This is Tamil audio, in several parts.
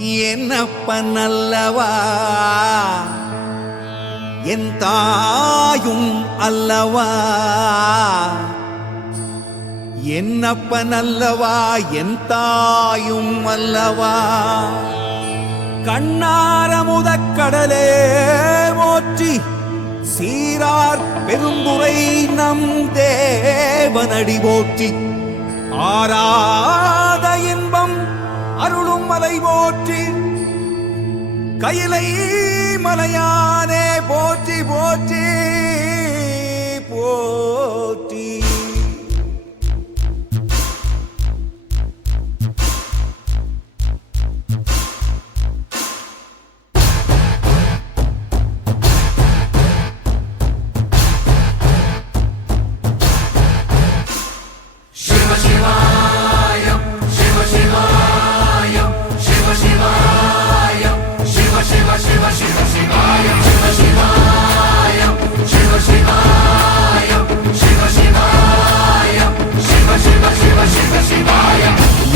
என்னப்பன் அல்லவா என் தாயும் அல்லவா என்னப்பன் அல்லவா என் தாயும் அல்லவா கண்ணார முதக்கடலே போற்றி சீரார் பெரும்புரை நம் தேவனடி போற்றி ஆராத இன்பம் அருளும் மலை போற்றி கையிலை மலையானே போற்றி போற்றி போற்றி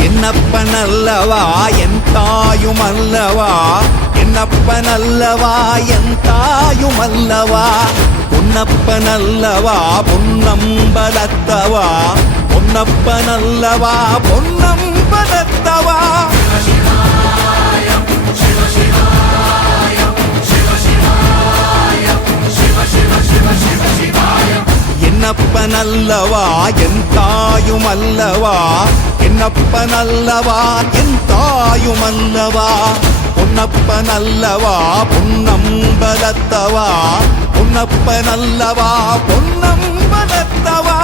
என்னப்பன் அல்லவா என் தாயும் அல்லவா என்னப்பன் அல்லவா என் தாயும் அல்லவா பொன்னப்பன் அல்லவா பொன்னம்பலத்தவா பொன்னப்பன் அல்லவா பொன்னம்பலத்தவா என்னப்பன் அல்லவா என் தாயும் அல்லவா என்னப்பன் அல்லவா என் தாயும் அல்லவா பொன்னப்பன் அல்லவா பொன்னம்பலத்தவா பொன்னப்பன் அல்லவா பொன்னம்பலத்தவா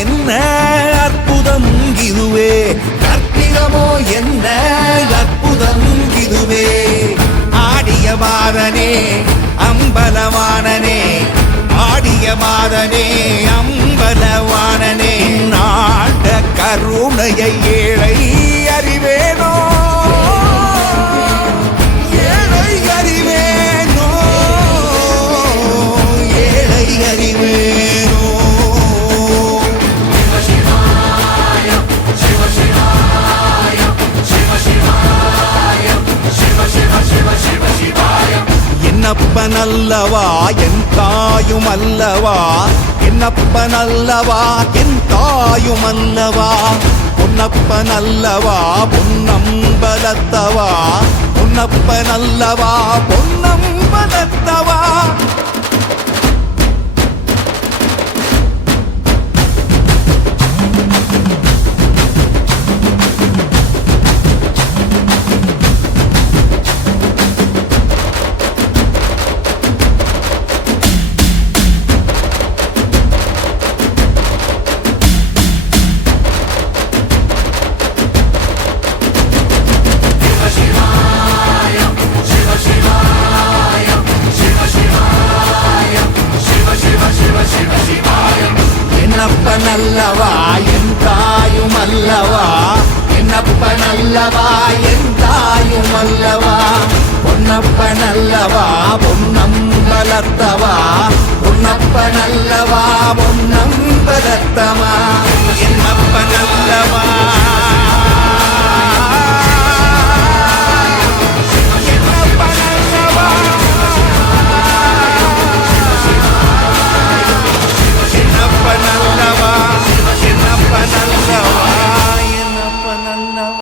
என்ன அற்புதம் இதுவே கற்பிதமோ என்ன அற்புதம் இதுவே ஆடிய மாதனே அம்பலவானனே ஆடிய மாதனே அம்பலவானனே நாட கருணையை ஏழை அறிவேனோ ஏழை அறிவேனோ ஏழை அறிவேனோ என்னப்பன் அல்லவா என் தாயும் அல்லவா என்னப்பன் அல்லவா என் தாயும் அல்லவா பொன்னப்பன் அல்லவா பொன்னம்பலத்தவா பொன்னப்பன் அல்லவா பொன்னம்பலத்தவா என்னப்பன் அல்லவா என் தாயும் அல்லவா என்னப்பன் அல்லவா என் தாயும் அல்லவா பொன்னப்பன் அல்லவா பொன்னம்பலத்தவா பொன்னப்பன் அல்லவா பொன்னம்பலத்தவா